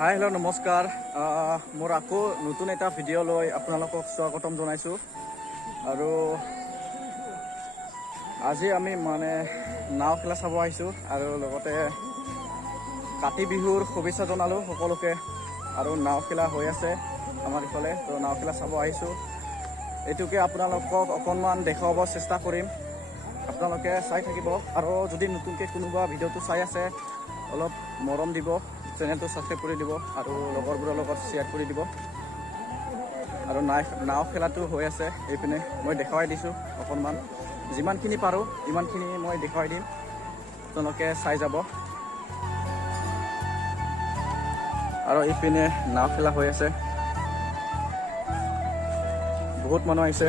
hi hello' নমস্কাৰ মোৰ আকৌ নতুন এটা ভিডিঅ' লৈ আপোনালোকক স্বাগতম জনাইছোঁ আৰু আজি আমি মানে নাও খেলা চাব আহিছোঁ আৰু লগতে কাতি বিহুৰ শুভেচ্ছা জনালোঁ সকলোকে আৰু নাও খেলা হৈ আছে আমাৰ ইফালে তো নাও খেলা চাব আহিছোঁ এইটোকে আপোনালোকক অকণমান দেখুৱাব চেষ্টা কৰিম আপোনালোকে চাই থাকিব আৰু যদি নতুনকৈ কোনোবা ভিডিঅ'টো চাই আছে অলপ মৰম দিব চেনেলটো সাবস্ক্ৰাইব কৰি দিব আৰু লগৰবোৰৰ লগত শ্বেয়াৰ কৰি দিব আৰু নাও খেলাটো হৈ আছে এইপিনে মই দেখুৱাই দিছোঁ অকণমান যিমানখিনি পাৰোঁ ইমানখিনি মই দেখুৱাই দিম আপোনালোকে চাই যাব আৰু এইপিনে নাও খেলা হৈ আছে বহুত মানুহ আহিছে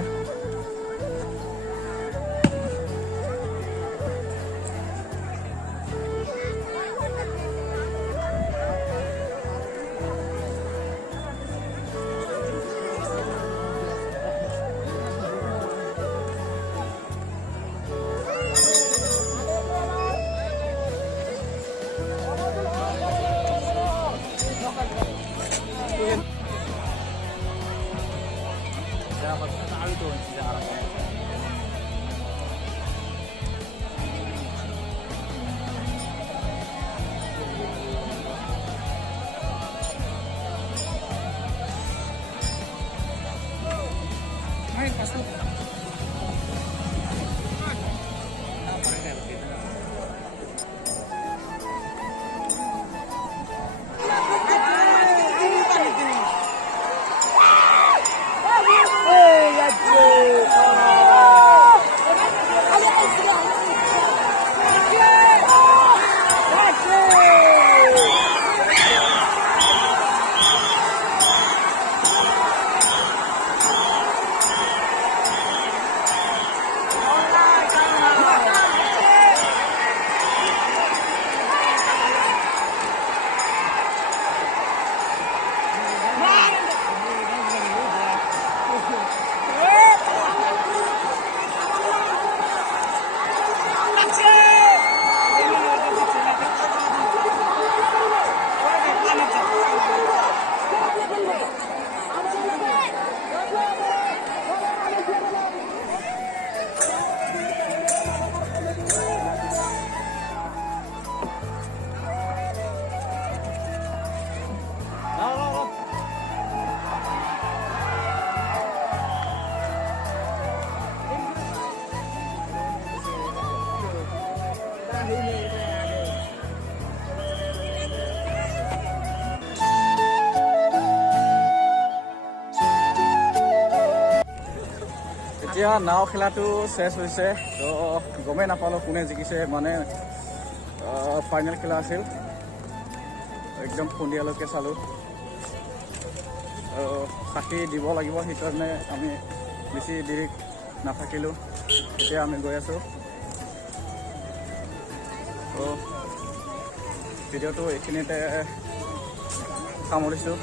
এতিয়া নাও খেলাটো শেষ হৈছে তো গমেই নাপালোঁ কোনে জিকিছে মানে ফাইনেল খেলা আছিল একদম সন্ধিয়ালৈকে চালোঁ চাকি দিব লাগিব সেইকাৰণে আমি বেছি দেৰি নাথাকিলোঁ এতিয়া আমি গৈ আছোঁ তো ভিডিঅ'টো এইখিনিতে সামৰিছোঁ